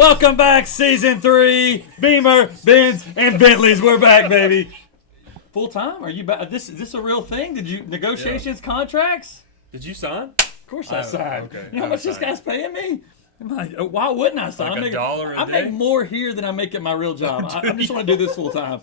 Welcome back, season 3. Beamer, Benz, and Bentleys. We're back, baby. Full time? Are you back? Is this a real thing? Did you negotiations, contracts? Did you sign? Of course I signed. Okay. You know how much this guy's paying me? I'm like, why wouldn't I sign? Like $1 a day? I make more here than I make at my real job. I just want to do this full time.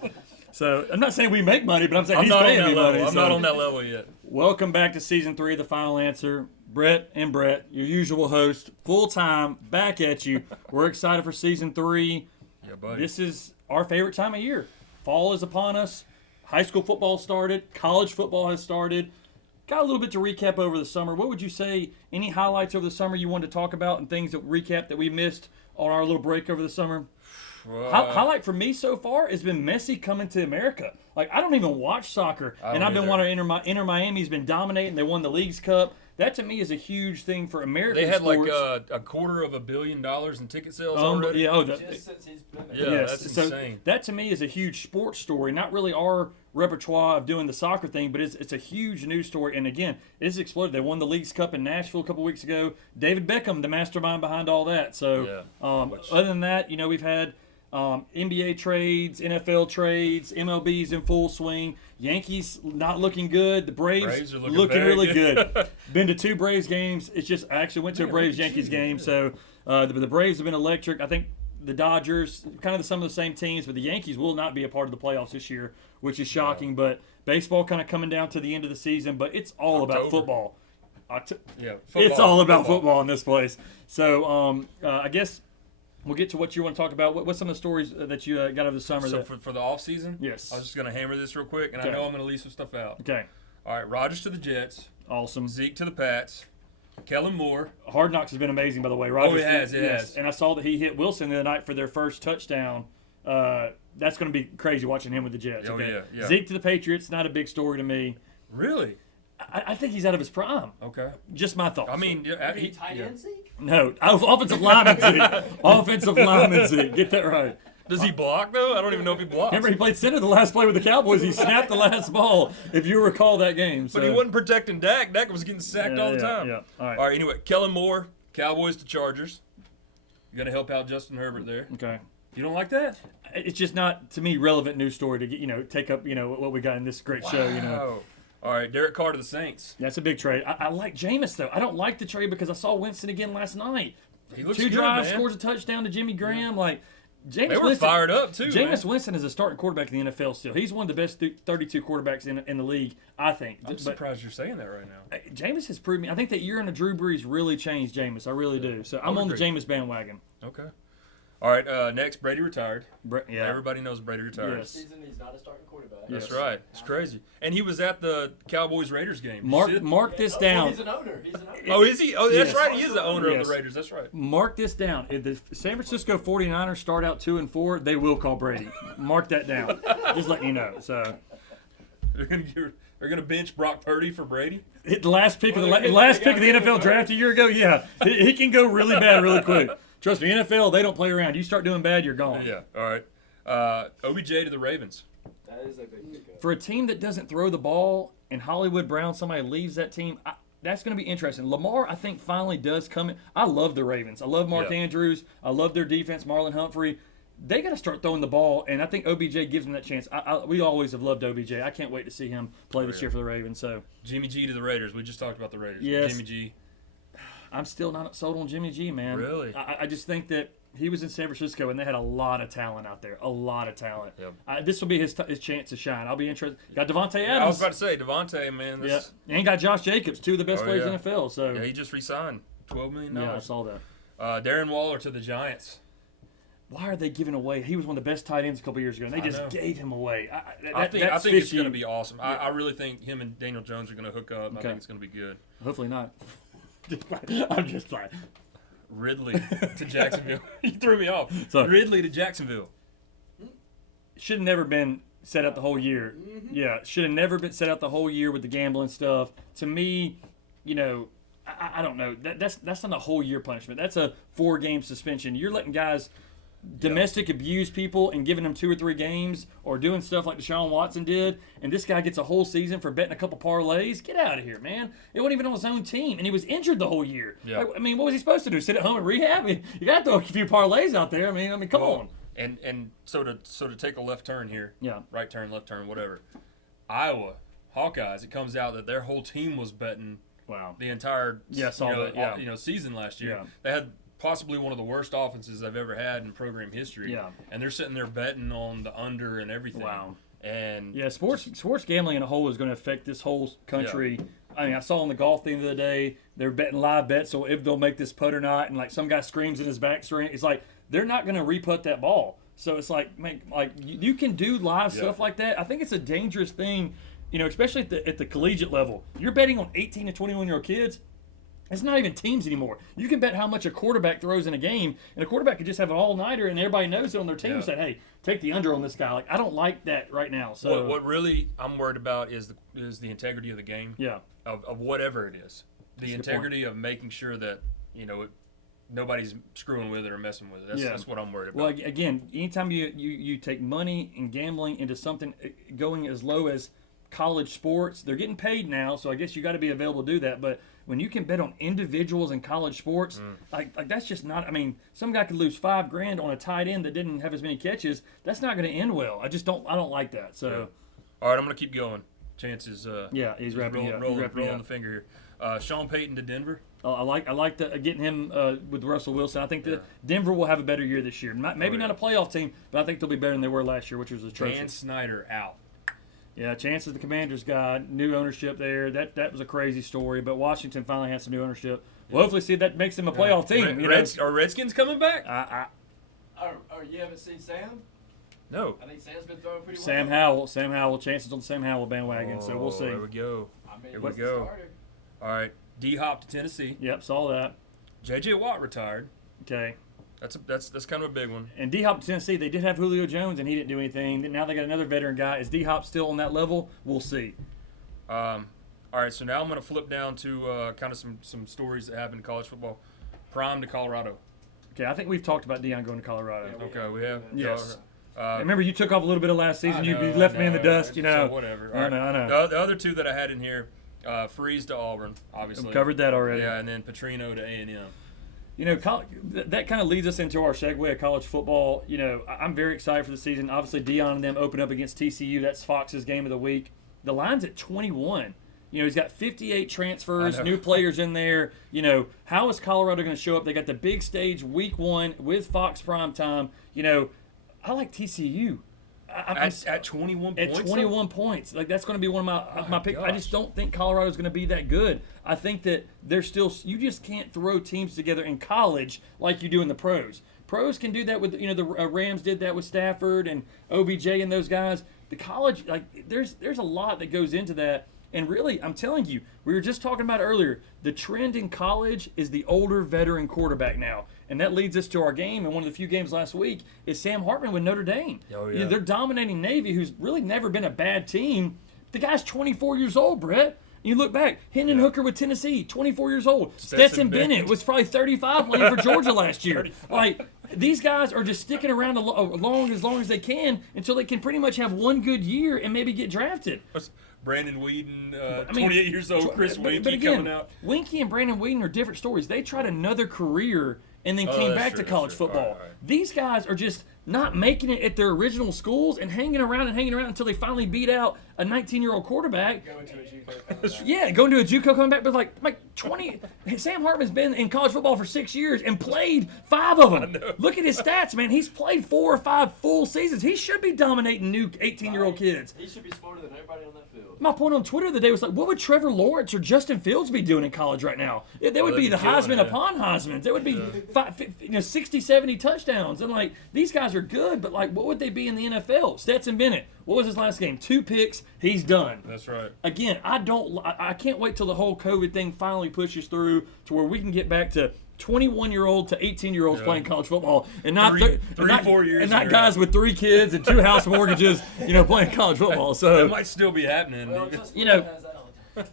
So I'm not saying we make money, but I'm saying he's paying me money. I'm not on that level yet. Welcome back to season 3 of The Final Answer. Brett and Brett, your usual host, full time, back at you. We're excited for season 3. Yeah, buddy. This is our favorite time of year. Fall is upon us. High school football started. College football has started. Got a little bit to recap over the summer. What would you say, any highlights over the summer you wanted to talk about and things that recap that we missed on our little break over the summer? Highlight for me so far has been Messi coming to America. Like, I don't even watch soccer, and I've been watching Inter Miami's been dominating. They won the Leagues Cup. That, to me, is a huge thing for American sports. They had sports. like $250 million in ticket sales already. Yeah, Just since he's been there. Yeah, yes. that's So insane. that, to me, is a huge sports story. Not really our repertoire of doing the soccer thing, but it's a huge news story. And, again, it's exploded. They won the Leagues Cup in Nashville a couple weeks ago. David Beckham, the mastermind behind all that. So, other than that, we've had NBA trades, NFL trades, MLB's in full swing. Yankees not looking good. The Braves are looking very really good. Been to 2 Braves games. I actually went to a Braves-Yankees game. So the Braves have been electric. I think the Dodgers, kind of some of the same teams, but the Yankees will not be a part of the playoffs this year, which is shocking. But baseball kind of coming down to the end of the season, but it's all about football. Football. It's all about football in this place. So I guess we'll get to what you want to talk about. What's some of the stories that you got over the summer? So for the off season, yes, I was just going to hammer this real quick, and okay. I know I'm going to leave some stuff out. Okay. All right, Rodgers to the Jets. Awesome. Zeke to the Pats. Kellen Moore. Hard Knocks has been amazing, by the way. Rodgers, it has. And I saw that he hit Wilson the other night for their first touchdown. That's going to be crazy watching him with the Jets. Oh, okay. yeah. Zeke to the Patriots, not a big story to me. Really? I think he's out of his prime. Okay. Just my thoughts. I mean, tight end Zeke? No, offensive lineman Zeke. Offensive lineman Zeke. Get that right. Does he block, though? I don't even know if he blocks. Remember, he played center the last play with the Cowboys. He snapped the last ball, if you recall that game. So. But he wasn't protecting Dak. Dak was getting sacked all the time. Yeah. All right, anyway, Kellen Moore, Cowboys to Chargers. You're going to help out Justin Herbert there. Okay. You don't like that? It's just not, to me, relevant news story to get, take up, what we got in this great show, All right, Derek Carr to the Saints. That's a big trade. I like Jameis, though. I don't like the trade because I saw Winston again last night. He looks 2 good, drives, man. scores a touchdown to Jimmy Graham. Yeah. Like, Jameis They were Winston, fired up, too, Jameis Winston is a starting quarterback in the NFL still. He's one of the best 32 quarterbacks in the league, I think. I'm surprised you're saying that right now. Jameis has proved me. I think that year in the Drew Brees really changed Jameis. I really do. So I'm on the Jameis bandwagon. Okay. All right, next, Brady retired. Yeah. Everybody knows Brady retired. Yes. Season he's not a starting quarterback. That's right. It's crazy. And he was at the Cowboys-Raiders game. Mark this down. He's an owner. Oh, is he? Oh, that's Yes. right. He is the owner Yes. of the Raiders. That's right. Mark this down. If the San Francisco 49ers start out 2-4, they will call Brady. Mark that down. Just letting you know. So They're gonna bench Brock Purdy for Brady. the last pick of the NFL draft a year ago. Yeah, he can go really bad really quick. Trust me, NFL, they don't play around. You start doing bad, you're gone. Yeah. All right. OBJ to the Ravens. That is a big pickup. For a team that doesn't throw the ball and Hollywood Brown, somebody leaves that team, that's going to be interesting. Lamar, I think, finally does come in. I love the Ravens. I love Mark Andrews. I love their defense, Marlon Humphrey. They got to start throwing the ball, and I think OBJ gives them that chance. We always have loved OBJ. I can't wait to see him play this year for the Ravens. So Jimmy G to the Raiders. We just talked about the Raiders. Yes. Jimmy G. I'm still not sold on Jimmy G, man. Really? I just think that he was in San Francisco, and they had a lot of talent out there. A lot of talent. Yep. This will be his chance to shine. I'll be interested. Got Devontae Adams. I was about to say, Devontae, man. And got Josh Jacobs, 2 of the best players in the NFL. So yeah, he just re-signed. $12 million. Yeah, I saw that. Darren Waller to the Giants. Why are they giving away? He was one of the best tight ends a couple years ago, and they just gave him away. I think it's going to be awesome. Yeah. I really think him and Daniel Jones are going to hook up. Okay. I think it's going to be good. Hopefully not. I'm just fine. Ridley to Jacksonville. You threw me off. Sorry. Ridley to Jacksonville. Should have never been set out the whole year. Mm-hmm. Yeah, should have never been set out the whole year with the gambling stuff. To me, I don't know. That's not a whole year punishment. That's a 4-game suspension. You're letting guys domestic abuse people and giving them 2 or 3 games or doing stuff like Deshaun Watson did, and this guy gets a whole season for betting a couple parlays. Get out of here, man. It wasn't even on his own team, and he was injured the whole year. Yeah. Like, I mean, what was he supposed to do? Sit at home and rehab? I mean, you got to throw a few parlays out there. I mean, come on. And so to take a left turn here, Yeah. right turn, left turn, whatever. Iowa Hawkeyes. It comes out that their whole team was betting Wow. the entire season last year. Yeah. They had possibly one of the worst offenses I've ever had in program history. Yeah. And they're sitting there betting on the under and everything. Wow. And Yeah, sports gambling in a whole is going to affect this whole country. I mean, I saw on the golf thing the other day, they're betting live bets, so if they'll make this putt or not, and like some guy screams in his backstring, it's like they're not going to re-putt that ball. So it's like, you can do live stuff like that. I think it's a dangerous thing, especially at the collegiate level. You're betting on 18 to 21-year-old kids. It's not even teams anymore. You can bet how much a quarterback throws in a game, and a quarterback could just have an all-nighter, and everybody knows it on their team and say, hey, take the under on this guy. Like, I don't like that right now. So what really I'm worried about is the integrity of the game. Yeah. Of whatever it is. The That's a good integrity of making sure that, nobody's screwing with it or messing with it. That's what I'm worried about. Well, again, anytime you take money and gambling into something going as low as college sports, they're getting paid now, so I guess you got to be available to do that. But when you can bet on individuals in college sports, like that's just not. I mean, some guy could lose $5,000 on a tight end that didn't have as many catches. That's not going to end well. I don't like that. So, all right, I'm going to keep going. Chances. He's wrapping up. Rolling the finger here. Sean Payton to Denver. I like getting him with Russell Wilson. I think that Denver will have a better year this year. Maybe not a playoff team, but I think they'll be better than they were last year, which was atrocious. Dan Snyder out. Yeah, Chance is the Commanders guy. New ownership there. That was a crazy story, but Washington finally has some new ownership. Well, hopefully, see that makes them a playoff team. Are Redskins coming back? You haven't seen Sam? No. I think Sam's been throwing pretty well. Sam Howell. Chances on the Sam Howell bandwagon. So we'll see. There we go. Here we go. All right, D-Hop to Tennessee. Yep, saw that. J.J. Watt retired. Okay. That's kind of a big one. And D-Hop to Tennessee, they did have Julio Jones, and he didn't do anything. Now they got another veteran guy. Is D-Hop still on that level? We'll see. All right, so now I'm going to flip down to kind of some stories that happened in college football. Prime to Colorado. Okay, I think we've talked about Deion going to Colorado. Yeah, we have. Yes. Remember, you took off a little bit of last season. You left me in the dust, So whatever. I know. The other two that I had in here, Freeze to Auburn, obviously. We covered that already. Yeah, and then Petrino to A&M. That kind of leads us into our segue of college football. I'm very excited for the season. Obviously, Deion and them open up against TCU. That's Fox's game of the week. The line's at 21. He's got 58 transfers, new players in there. How is Colorado going to show up? They got the big stage week 1 with Fox primetime. I like TCU. At 21 points? At 21 points. Like, that's going to be one of my picks. I just don't think Colorado's going to be that good. I think that they're still – you just can't throw teams together in college like you do in the pros. Pros can do that with – the Rams did that with Stafford and OBJ and those guys. The college – there's a lot that goes into that. And really, I'm telling you, we were just talking about earlier, the trend in college is the older veteran quarterback now. And that leads us to our game, and one of the few games last week is Sam Hartman with Notre Dame. Oh, yeah. They're dominating Navy, who's really never been a bad team. The guy's 24 years old, Brett. You look back, Hendon Hooker with Tennessee, 24 years old. Stetson Bennett was probably 35 playing for Georgia last year. These guys are just sticking around as long as they can until they can pretty much have one good year and maybe get drafted. Brandon Weeden, 28 years old, Chris Winkie but again, coming out. Winkie and Brandon Weeden are different stories. They tried another career and then came back to college football. All right. These guys are just not making it at their original schools and hanging around until they finally beat out a 19-year-old quarterback. Going to a JUCO. Yeah, going to a JUCO, coming back, but like 20. Sam Hartman's been in college football for 6 years and played 5 of them. Look at his stats, man. He's played 4 or 5 full seasons. He should be dominating new 18-year-old kids. He should be smarter than everybody on that field. My point on Twitter the other day was like, what would Trevor Lawrence or Justin Fields be doing in college right now? They would be the Heisman upon Heisman. They would be 60, 70 touchdowns. And like, these guys are good, but like, what would they be in the NFL? Stetson Bennett, what was his last game? 2 picks. He's done. That's right. Again, I can't wait till the whole COVID thing finally pushes through to where we can get back to 21-year-old to 18-year-olds playing college football, and not 4 years, and not guys with 3 kids and 2 house mortgages, playing college football. So that might still be happening. Well,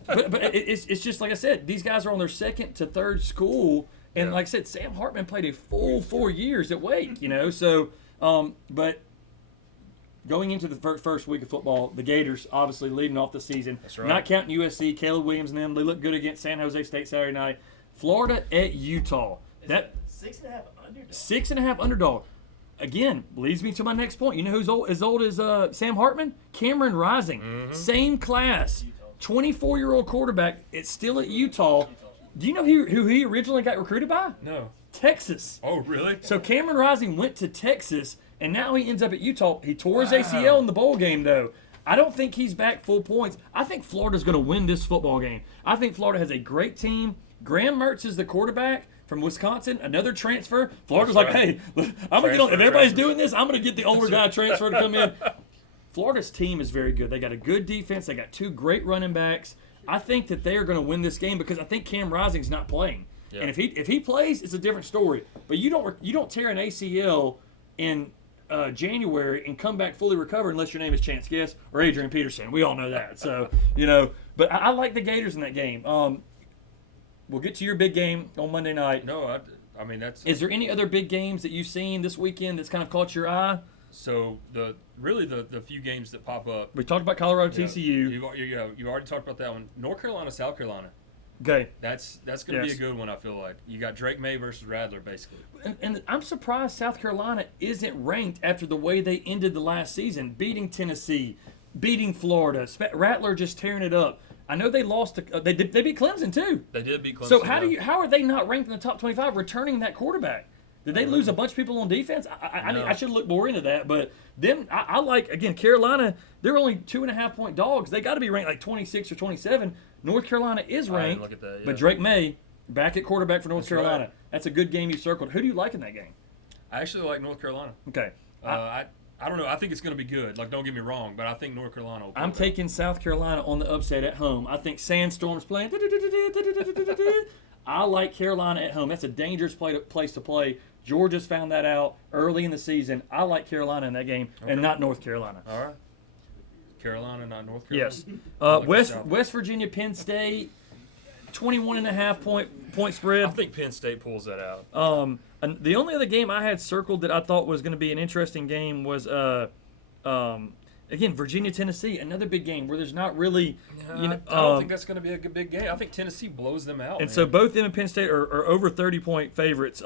but it's just like I said, these guys are on their 2nd to 3rd school, And Yeah. like I said, Sam Hartman played a full 4 years at Wake, So, but going into the first week of football, the Gators obviously leading off the season. That's right. Not counting USC, Caleb Williams and them. They look good against San Jose State Saturday night. Florida at Utah. That 6.5 underdog. 6.5 underdog. Again, leads me to my next point. You know who's old as Sam Hartman? Cameron Rising. Mm-hmm. Same class. 24-year-old quarterback. It's still at Utah. Do you know who he originally got recruited by? No. Texas. Oh, really? So Cameron Rising went to Texas, and now he ends up at Utah. He tore his ACL in the bowl game, though. I don't think he's back full points. I think Florida's going to win this football game. I think Florida has a great team. Graham Mertz is the quarterback from Wisconsin, another transfer. Florida's That's like, right. hey, I'm going to get on. If everybody's Transfer. doing this, I'm going to get the older guy transfer to come in. Florida's team is very good. They got a good defense. They got 2 great running backs. I think that they are going to win this game because I think Cam Rising's not playing. Yeah. And if he plays, it's a different story. But you don't tear an ACL in January and come back fully recovered unless your name is Chance Guess or Adrian Peterson. We all know that. So but I like the Gators in that game. We'll get to your big game on Monday night. No, I mean that's. Is there any other big games that you've seen this weekend that's kind of caught your eye? So the few games that pop up. We talked about Colorado TCU. You already talked about that one. North Carolina, South Carolina. Okay. That's going to Yes. be a good one. I feel like you got Drake May versus Radler basically. And I'm surprised South Carolina isn't ranked after the way they ended the last season, beating Tennessee, beating Florida, Rattler just tearing it up. I know they lost. They beat Clemson too. They did beat Clemson. So how are they not ranked in the top 25 returning that quarterback? Did they lose a bunch of people on defense? I should look more into that. But them, I like, again, Carolina, they're only 2.5 point dogs. They got to be ranked like 26 or 27. North Carolina is I didn't ranked. look at that, yeah. But Drake May, back at quarterback for North That's Carolina. right. That's a good game you circled. Who do you like in that game? I actually like North Carolina. Okay. I don't know. I think it's going to be good. Like, don't get me wrong, but I think North Carolina will pull I'm it out. taking South Carolina on the upset at home. I think Sandstorm's playing. I like Carolina at home. That's a dangerous place to play. Georgia's found that out early in the season. I like Carolina in that game and not North Carolina. All right. Carolina, not North Carolina. Yes. like West Virginia, Penn State, 21.5 point spread. I think Penn State pulls that out. And the only other game I had circled that I thought was going to be an interesting game was, again, Virginia, Tennessee, another big game where there's not really, I don't think that's going to be a good big game. I think Tennessee blows them out. and man. so both them and Penn State are over 30-point favorites.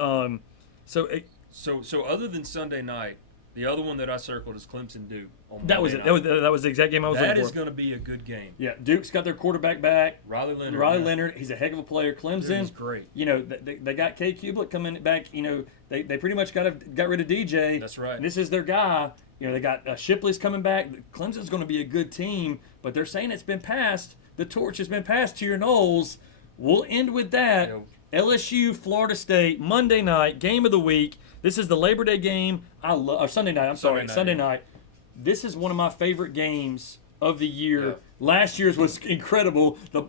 So other than Sunday night, the other one that I circled is Clemson Duke. On that was Monday it. night. That was the exact game I was That looking is for. going to be a good game. Yeah, Duke's got their quarterback back. Riley Leonard. Riley man. Leonard, he's a heck of a player. Clemson, Dude, he's great. They got Kay Kublik coming back. They pretty much got rid of DJ. That's right. And this is their guy. They got Shipley's coming back. Clemson's going to be a good team, but they're saying it's been passed. The torch has been passed to your Knowles. We'll end with that. Yeah. LSU, Florida State, Monday night, game of the week. This is the Labor Day game. Or Sunday night. Sunday night. This is one of my favorite games of the year. Yeah. Last year's was incredible. The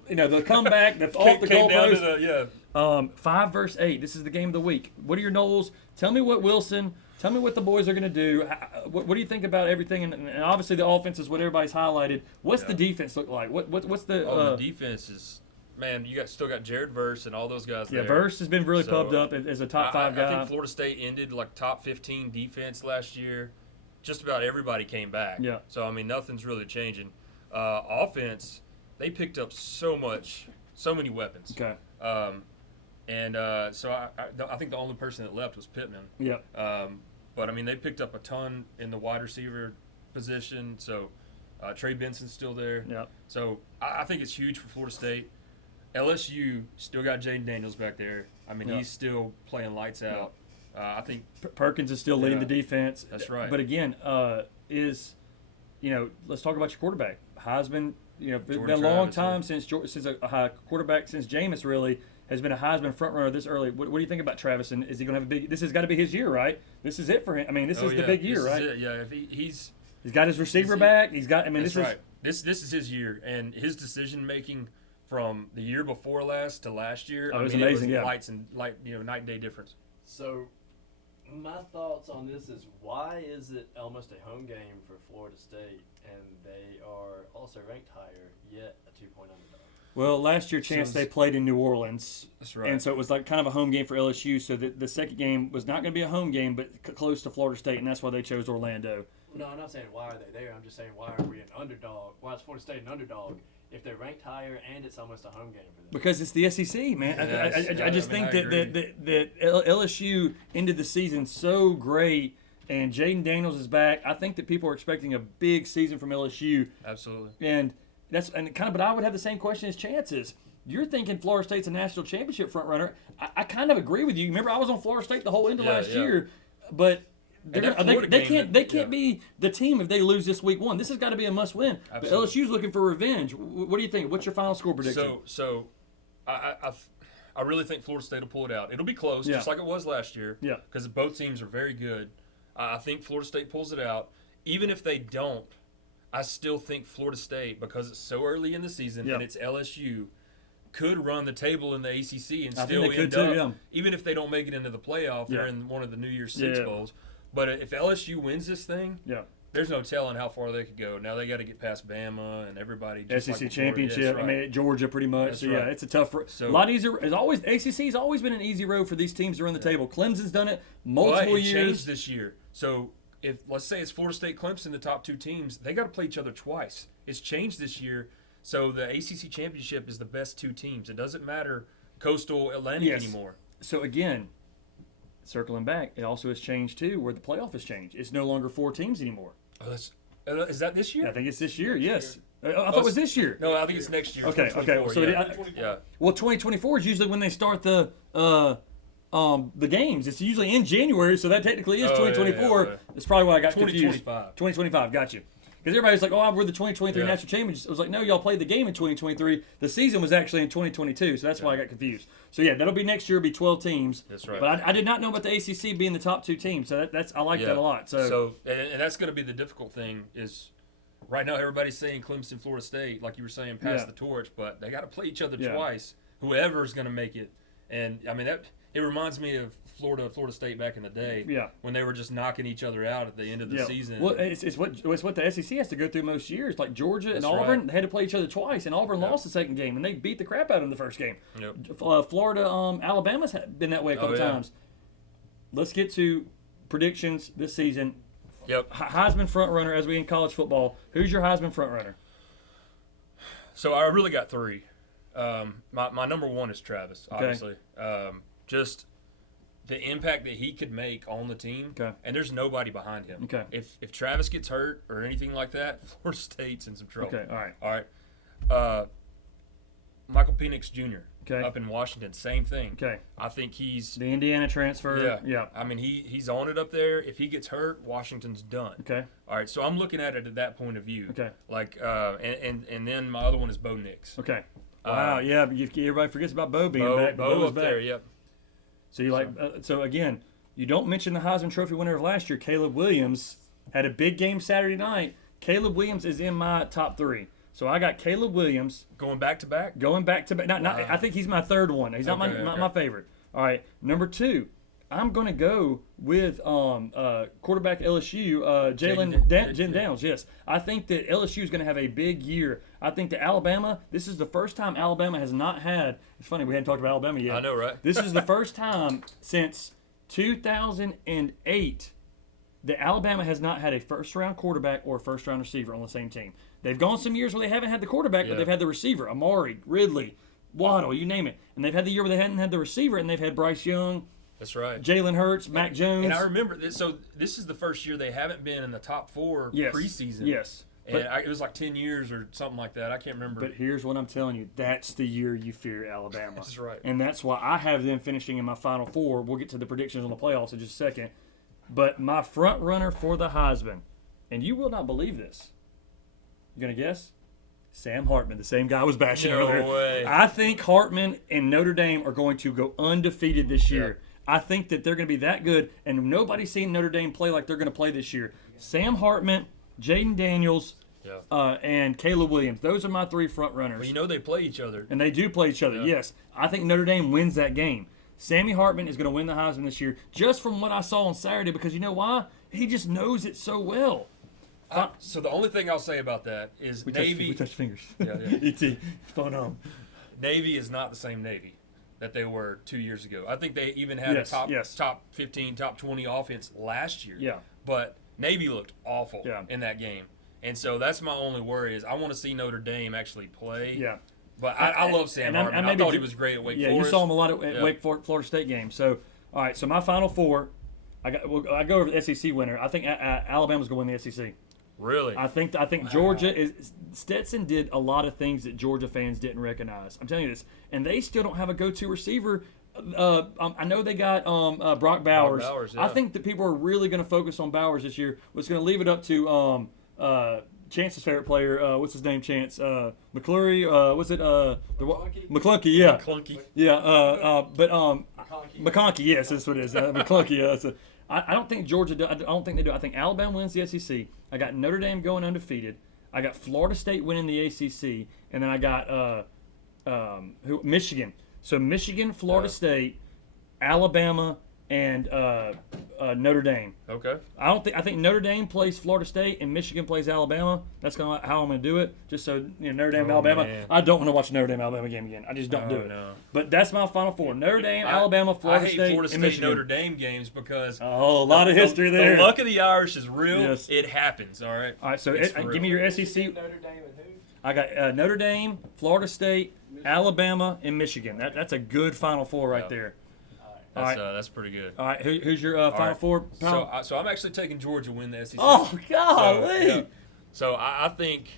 comeback, the off the Came down to goalpost. 5 versus 8. This is the game of the week. What are your Knowles? Tell me what Wilson. Tell me what the boys are going to do. What do you think about everything? And obviously the offense is what everybody's highlighted. What's the defense look like? What's the? the defense is. Man, you still got Jared Verse and all those guys there. Yeah, Verse has been really So, pubbed up as a top 5 guy. I think Florida State ended like top 15 defense last year. Just about everybody came back. Yeah. So, I mean, nothing's really changing. Offense, they picked up so many weapons. Okay. So I think the only person that left was Pittman. Yeah. But, I mean, they picked up a ton in the wide receiver position. So, Trey Benson's still there. Yeah. So, I think it's huge for Florida State. LSU still got Jaden Daniels back there. I mean, he's still playing lights out. I think Perkins is still leading Yeah. the defense. That's right. But again, let's talk about your quarterback. Heisman, it's been Jordan a long Travis, time since a high quarterback, since Jameis really has been a Heisman frontrunner this early. What do you think about Travis? And is he going to have a big – this has got to be his year, right? This is it for him. I mean, this is the big year, this right? Is it. Yeah, if he's got his receiver back. He's got – I mean, that's this right. This is his year, and his decision-making – from the year before last to last year, it was amazing. It was night and day difference. So, my thoughts on this is why is it almost a home game for Florida State and they are also ranked higher, yet a 2-point underdog? Well, last year, Chance, they played in New Orleans. That's right. And so it was like kind of a home game for LSU. So the second game was not going to be a home game, but close to Florida State, and that's why they chose Orlando. No, I'm not saying why are they there. I'm just saying why are we an underdog? Why is Florida State an underdog if they're ranked higher and it's almost a home game for them? Because it's the SEC, man. Yes. I just think that LSU ended the season so great, and Jaden Daniels is back. I think that people are expecting a big season from LSU. Absolutely. And but I would have the same question as Chance's. You're thinking Florida State's a national championship front runner. I kind of agree with you. Remember, I was on Florida State the whole end of last year, but they can't be the team if they lose this week 1. This has got to be a must win. But LSU's looking for revenge. What do you think? What's your final score prediction? So I really think Florida State will pull it out. It'll be close, just like it was last year. Yeah. Because both teams are very good. I think Florida State pulls it out. Even if they don't, I still think Florida State, because it's so early in the season and it's LSU, could run the table in the ACC and still end up, even if they don't make it into the playoff, they're in one of the New Year's Six bowls. But if LSU wins this thing, there's no telling how far they could go. Now they got to get past Bama and everybody. Just SEC like championship. Right. I mean, Georgia pretty much. That's so right. It's a tough. A lot easier. As always, ACC's always been an easy road for these teams to run the table. Clemson's done it multiple but it years. changed this year. So if let's say it's Florida State, Clemson, the top 2 teams, they got to play each other twice. It's changed this year. So the ACC championship is the best 2 teams. It doesn't matter Coastal Atlantic anymore. So again, circling back, it also has changed too, where the playoff has changed. It's no longer 4 teams anymore. Oh, is that this year? I think it's this year. Yes, I thought it was this year. No, I think it's next year. Okay. So well, 2024 is usually when they start the games. It's usually in January, so that technically is 2024. Yeah. That's probably why I got confused. 2025. 2025, got you. Because everybody's like, we're the 2023 national champions. I was like, no, y'all played the game in 2023. The season was actually in 2022, so that's why I got confused. So that'll be next year. It'll be 12 teams. That's right. But I did not know about the ACC being the top 2 teams. So I like that a lot. So and that's going to be the difficult thing is. Right now, everybody's saying Clemson, Florida State, like you were saying, pass the torch, but they got to play each other twice. Whoever's going to make it, and I mean it reminds me of Florida State back in the day, when they were just knocking each other out at the end of the season. Well, it's what the SEC has to go through most years. Like Georgia and Auburn, they had to play each other twice, and Auburn lost the second game, and they beat the crap out of them the first game. Florida, Alabama's been that way a couple times. Let's get to predictions this season. Heisman front runner as we in college football. Who's your Heisman front runner? So I really got 3. My number 1 is Travis, obviously. Just the impact that he could make on the team, and there's nobody behind him. If Travis gets hurt or anything like that, Florida State's in some trouble. All right. Michael Penix Jr. Up in Washington, same thing. I think he's the Indiana transfer. I mean, he's on it up there. If he gets hurt, Washington's done. All right. So I'm looking at it at that point of view. Like, and then my other one is Bo Nix. Wow. Everybody forgets about Bo being back. Bo was up back. there. Yep. So you so again, you don't mention the Heisman Trophy winner of last year, Caleb Williams, had a big game Saturday night. Caleb Williams is in my top 3. So I got Caleb Williams going back to back. I think he's my 3rd one. He's not my favorite. All right, number 2, I'm gonna go with quarterback LSU, Jaden Daniels. Yes, I think that LSU is gonna have a big year. I think that Alabama. This is the first time Alabama has not had. It's funny we hadn't talked about Alabama yet. I know, right? This is the first time since 2008 that Alabama has not had a first-round quarterback or a first-round receiver on the same team. They've gone some years where they haven't had the quarterback, but they've had the receiver, Amari, Ridley, Waddle, you name it. And they've had the year where they hadn't had the receiver, and they've had Bryce Young. That's right. Jalen Hurts, Mac Jones. And I remember this. So this is the first year they haven't been in the top 4 preseason. Yes. And it was like 10 years or something like that. I can't remember. But here's what I'm telling you. That's the year you fear Alabama. That's right. And that's why I have them finishing in my Final 4. We'll get to the predictions on the playoffs in just a second. But my front runner for the Heisman, and you will not believe this. You going to guess? Sam Hartman, the same guy I was bashing earlier. No way. I think Hartman and Notre Dame are going to go undefeated this year. I think that they're going to be that good, and nobody's seen Notre Dame play like they're going to play this year. Sam Hartman, Jaden Daniels, and Caleb Williams. Those are my 3 front runners. Well, you know they play each other. And they do play each other, yes. I think Notre Dame wins that game. Sammy Hartman is going to win the Heisman this year just from what I saw on Saturday because you know why? He just knows it so well. So the only thing I'll say about that is we Navy. touched fingers. Yeah. E.T. Phone home. Navy is not the same Navy that they were 2 years ago. I think they even had a top 15, top 20 offense last year. Yeah. But Navy looked awful in that game. And so that's my only worry is I want to see Notre Dame actually play. Yeah. But I love Sam Hartman. I thought he was great at Wake Forest. Yeah, you saw him a lot at Wake Forest, Florida State games. So, all right, so my Final Four, I go over the SEC winner. I think Alabama's going to win the SEC. Really? I think Georgia is – Stetson did a lot of things that Georgia fans didn't recognize. I'm telling you this. And they still don't have a go-to receiver. I know they got Brock Bowers. I think that people are really going to focus on Bowers this year. Was going to leave it up to Chance's favorite player. What's his name? Chance McClurry. Was it McClunky? Yeah. McClunky. Yeah. But McConkey. Yes, that's what it is. McClunky. I don't think Georgia. I don't think they do. I think Alabama wins the SEC. I got Notre Dame going undefeated. I got Florida State winning the ACC, and then I got Michigan. So Michigan, Florida State, Alabama, and Notre Dame. Okay. I think Notre Dame plays Florida State and Michigan plays Alabama. That's kind of how I'm going to do it. Just so Notre Dame, Alabama. Man. I don't want to watch Notre Dame Alabama game again. I just don't do it. No. But that's my Final Four: Notre Dame, Alabama, Florida State, Florida State, and Michigan. Notre Dame games because a lot of history there. The luck of the Irish is real. Yes. It happens. All right. All right. So give me your SEC. Notre Dame and who? I got Notre Dame, Florida State, Alabama, and Michigan. That's a good Final Four right there. That's pretty good. All right, who's your Final Four? So I'm actually taking Georgia to win the SEC. Oh, golly. So I think,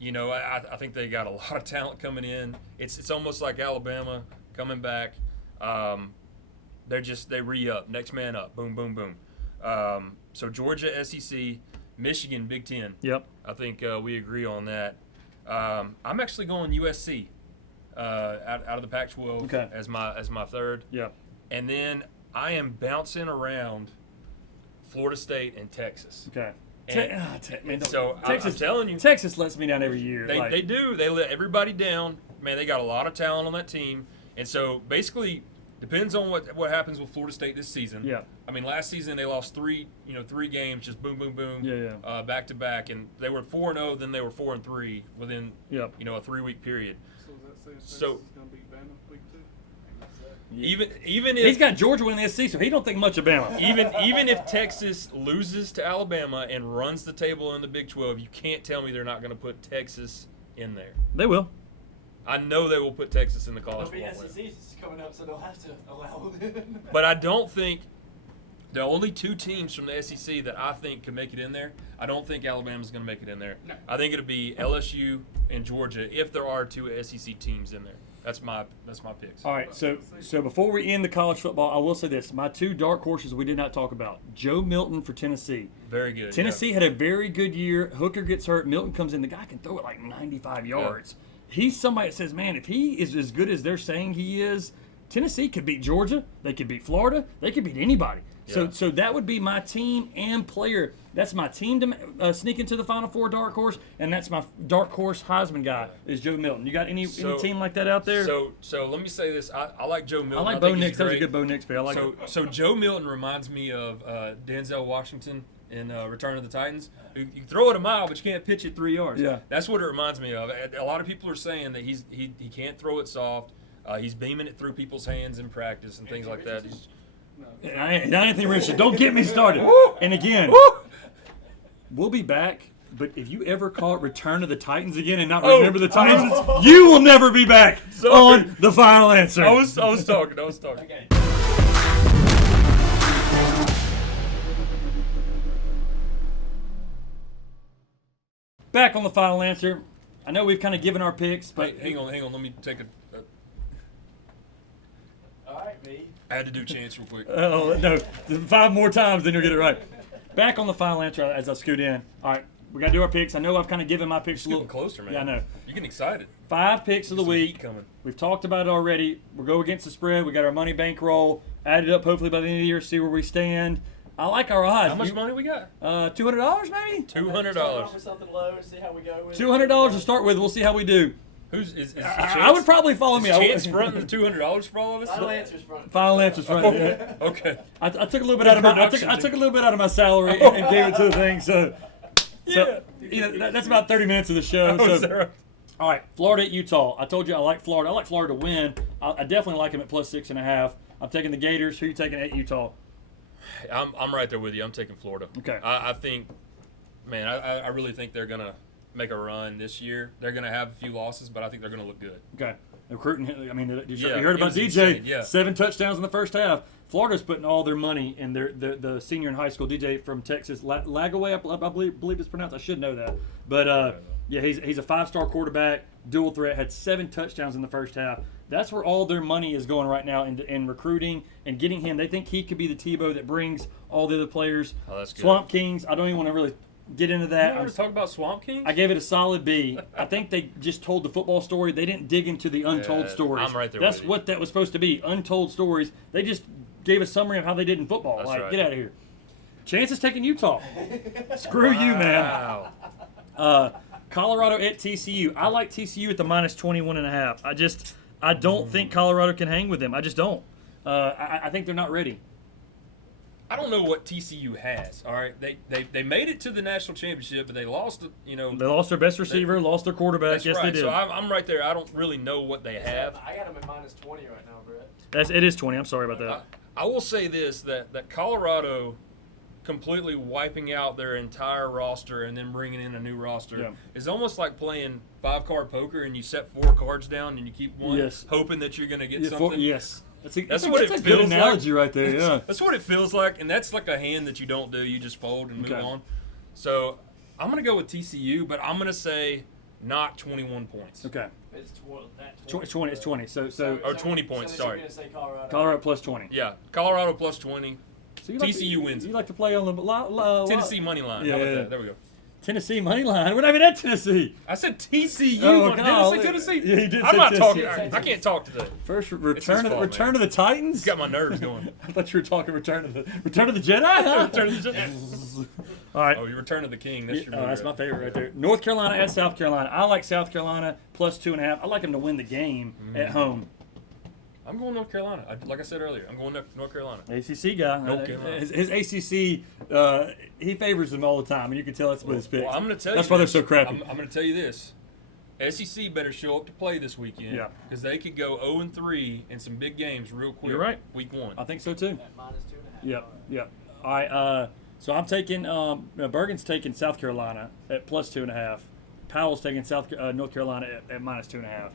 I think they got a lot of talent coming in. It's almost like Alabama coming back. They re-up, next man up, boom, boom, boom. So Georgia, SEC, Michigan, Big Ten. Yep. I think we agree on that. I'm actually going USC out of the Pac-12 as my third. Yeah. And then I am bouncing around Florida State and Texas. Okay. I'm telling you. Texas lets me down every year. They do. They let everybody down. Man, they got a lot of talent on that team. And so basically, depends on what happens with Florida State this season. Yeah. I mean, last season they lost three games, just boom, boom, boom. Yeah. Back to back. And they were 4-0, then they were 4-3 within, a 3-week period. So does that say Texas is going to beat Bama week 2? Even if he's got Georgia winning the SEC, so he don't think much of Bama. Even if Texas loses to Alabama and runs the table in the Big 12, you can't tell me they're not going to put Texas in there. They will. I know they will put Texas in the college football. The SEC's coming up, so they'll have to allow them. But I don't think the only two teams from the SEC that I think could make it in there. I don't think Alabama's going to make it in there. No. I think it'll be LSU and Georgia if there are two SEC teams in there. That's my picks. All right, so before we end the college football, I will say this. My two dark horses we did not talk about. Joe Milton for Tennessee. Very good. Tennessee had a very good year. Hooker gets hurt. Milton comes in. The guy can throw it like 95 yards. Yeah. He's somebody that says, man, if he is as good as they're saying he is, Tennessee could beat Georgia. They could beat Florida. They could beat anybody. Yeah. So that would be my team and player. That's my team to sneak into the Final Four dark horse, and that's my dark horse Heisman guy is Joe Milton. You got any team like that out there? So let me say this. I like Joe Milton. I like Bo Nix. That was a good Bo Nix pick. I like it. So Joe Milton reminds me of Denzel Washington in Return of the Titans. You can throw it a mile, but you can't pitch it 3 yards. Yeah. That's what it reminds me of. A lot of people are saying that he can't throw it soft. He's beaming it through people's hands in practice and things like that. Anthony Richardson, don't get me started. And again, we'll be back. But if you ever call it Return of the Titans again and not remember the Titans, you will never be back on the Final Answer. I was talking. Okay. Back on the Final Answer. I know we've kind of given our picks, but hang on. Let me take All right, B. I had to do chance real quick. Oh, no. 5 more times, then you'll get it right. Back on the Final Answer as I scoot in. All right, we got to do our picks. I know I've kind of given my picks a little closer, man. Yeah, I know. You're getting excited. 5 picks of the week. Coming. We've talked about it already. We'll go against the spread. We got our money bankroll. Add it up hopefully by the end of the year, see where we stand. I like our odds. How much money we got? $200 maybe? $200. For something low and see how we go with $200 to start with. We'll see how we do. Is I would probably follow me. Chance fronting the $200 for all of us? Final Answer's front. Final Answer's front. Yeah. Okay. I took a little bit out of my. I took a little bit out of my salary and gave it to the thing. So that's about 30 minutes of the show. All right, Florida at Utah. I told you I like Florida. I like Florida to win. I definitely like them at plus 6.5. I'm taking the Gators. Who are you taking at Utah? I'm right there with you. I'm taking Florida. Okay. I think, man, I really think they're going to make a run this year. They're going to have a few losses, but I think they're going to look good. Okay. Recruiting. I mean, you Yeah, heard about it was DJ? insane, yeah. 7 touchdowns in the first half. Florida's putting all their money in the senior in high school, DJ from Texas, Lagaway, I believe it's pronounced. I should know that. But, yeah, he's a 5-star quarterback, dual threat, had 7 touchdowns in the first half. That's where all their money is going right now in recruiting and getting him. They think he could be the Tebow that brings all the other players. Oh, that's good. Swamp Kings, I don't even want to really get into that. You want to talk about Swamp Kings? I gave it a solid B. I think they just told the football story. They didn't dig into the untold stories. I'm right there That's with you. what that was supposed to be, untold stories. They just gave a summary of how they did in football. That's like, right. get out of here. Chance is taking Utah. Screw you, man. Wow. Colorado at TCU. I like TCU at the minus 21.5. I don't think Colorado can hang with them. I just don't. I think they're not ready. I don't know what TCU has. All right, they made it to the national championship, but they lost. They lost their best receiver, lost their quarterback. That's Yes, right. they did. So I'm right there. I don't really know what they have. I got them at minus 20 right now, Brett. It is 20. I'm sorry about that. I will say this: that Colorado completely wiping out their entire roster and then bringing in a new roster is almost like playing 5-card poker, and you set 4 cards down and you keep one, Yes. hoping that you're going to get Yeah, something. yes. That's what it a good feels analogy like. right there. Yeah. That's what it feels like, and that's like a hand that you don't do. You just fold and move Okay. on. So I'm going to go with TCU, but I'm going to say not 21 points. Okay. It's 20. It's 20. So Or 20 points, so sorry. You're gonna say Colorado. Colorado plus 20. Yeah, Colorado plus 20. So TCU wins You it. like to play on the Tennessee money line. Yeah, How about yeah. that? There we go. Tennessee money line. We're not even at Tennessee. I said TCU. Oh, Did I God. say Tennessee? Yeah, he did I'm say not Tennessee. talking. I can't talk today. First his return fault, of the Titans. It's got my nerves going. I thought you were talking return of the Jedi. Return of the Jedi. All right. Oh, you Return of the King. That's your Oh, movie that's my right favorite right there. North Carolina at South Carolina. I like South Carolina plus 2.5. I like them to win the game at home. I'm going North Carolina. Like I said earlier, I'm going North Carolina. ACC guy. North Carolina. His ACC, he favors them all the time, and you can tell that's what his picks. Well, I'm going to tell That's you. why they're this. so crappy. I'm going to tell you this. SEC better show up to play this weekend. Yeah. Because they could go 0-3 in some big games real quick. You're right. Week 1. I think so too. At minus 2.5. Yep. Yep. All right. So I'm taking Bergen's taking South Carolina at plus 2.5. Powell's taking North Carolina at minus 2.5. Gotcha.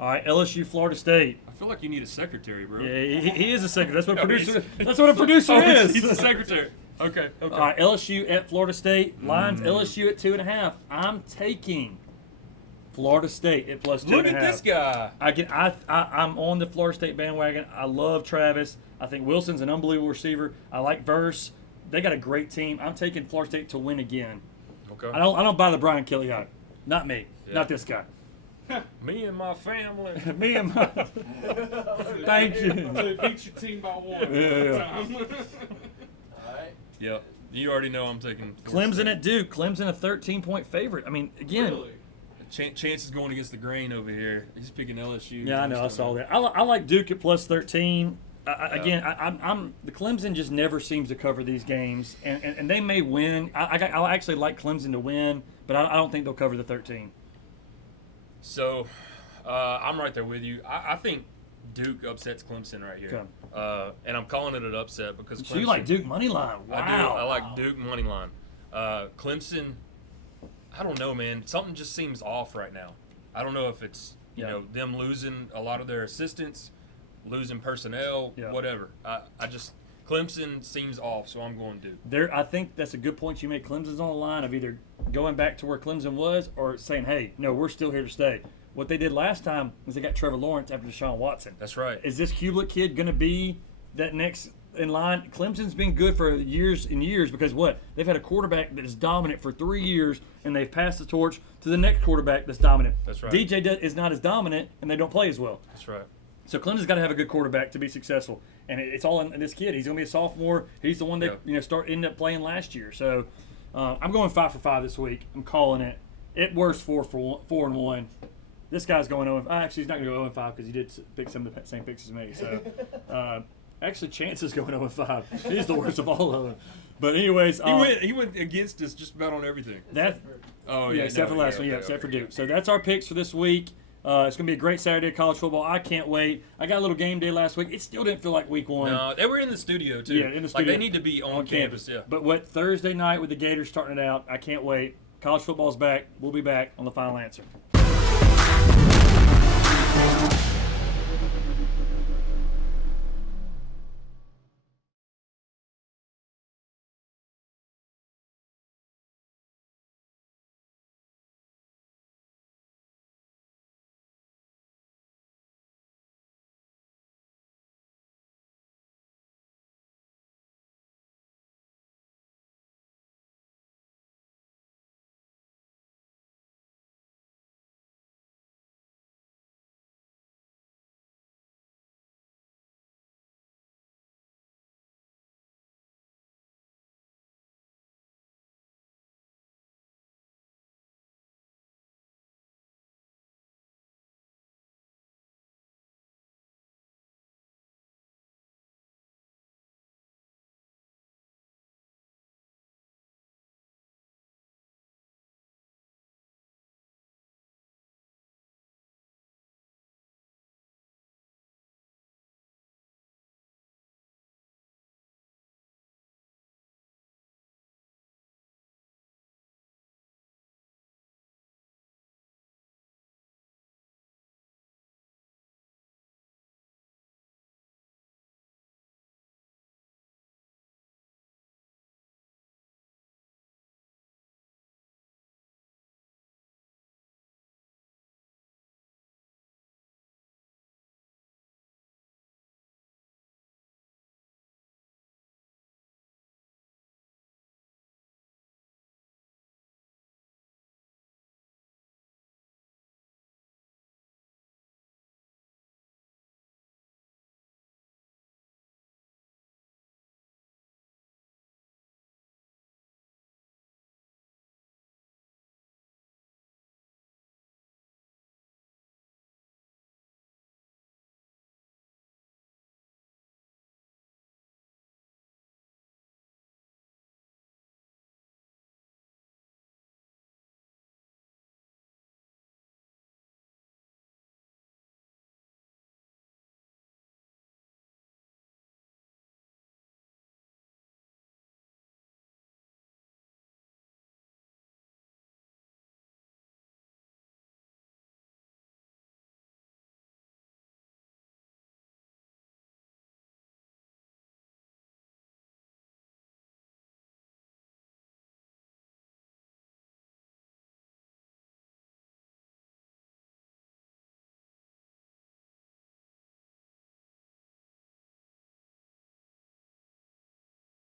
All right. LSU Florida State. I feel like you need a secretary, bro. Yeah, he is a secretary. That's what a Oh, producer. he's- That's what a producer is. He's a secretary. Okay. All right. LSU at Florida State. Lines LSU at 2.5. I'm taking Florida State at plus 2.5. Look at this guy. I'm on the Florida State bandwagon. I love Travis. I think Wilson's an unbelievable receiver. I like Verse. They got a great team. I'm taking Florida State to win again. Okay. I don't buy the Brian Kelly hype. Not me. Yeah. Not this guy. Me and my family. Me and my. Thank you. So it beats your team by 1. Yeah. All right. Yep. You already know I'm taking Florida Clemson State. at Duke. Clemson a 13-point favorite. I mean, again. Really? Chance is going against the grain over here. He's picking LSU. Yeah, I know. I saw that. I like Duke at plus 13. I'm the Clemson just never seems to cover these games, and they may win. I actually like Clemson to win, but I don't think they'll cover the 13. So, I'm right there with you. I think Duke upsets Clemson right here. Okay. And I'm calling it an upset because Clemson. So you like Duke money line? Wow. I do. I like Duke money line. Clemson, I don't know, man. Something just seems off right now. I don't know if it's them losing a lot of their assistants, losing personnel, whatever. I just Clemson seems off, so I'm going Duke. I think that's a good point you make. Clemson's on the line of either going back to where Clemson was or saying, hey, no, we're still here to stay. What they did last time was they got Trevor Lawrence after Deshaun Watson. That's right. Is this Hublet kid going to be that next in line? Clemson's been good for years and years because what? They've had a quarterback that is dominant for 3 years, and they've passed the torch to the next quarterback that's dominant. That's right. DJ is not as dominant, and they don't play as well. That's right. So Clemson's got to have a good quarterback to be successful, and it's all in this kid. He's going to be a sophomore. He's the one that ended up playing last year. So I'm going 5 for 5 this week. I'm calling it. At worst 4-1. This guy's going 0. Actually, he's not going to go 0-5 because he did pick some of the same picks as me. So Actually, Chance is going 0-5. He's the worst of all of them. But anyways, he went against us just about on everything. that Oh yeah, except for the last one, yeah, except for Duke. So that's our picks for this week. It's going to be a great Saturday of college football. I can't wait. I got a little game day last week. It still didn't feel like week one. No, they were in the studio too. Yeah, in the studio. Like they need to be on campus. Yeah. But what Thursday night with the Gators starting it out, I can't wait. College football's back. We'll be back on the Final Answer.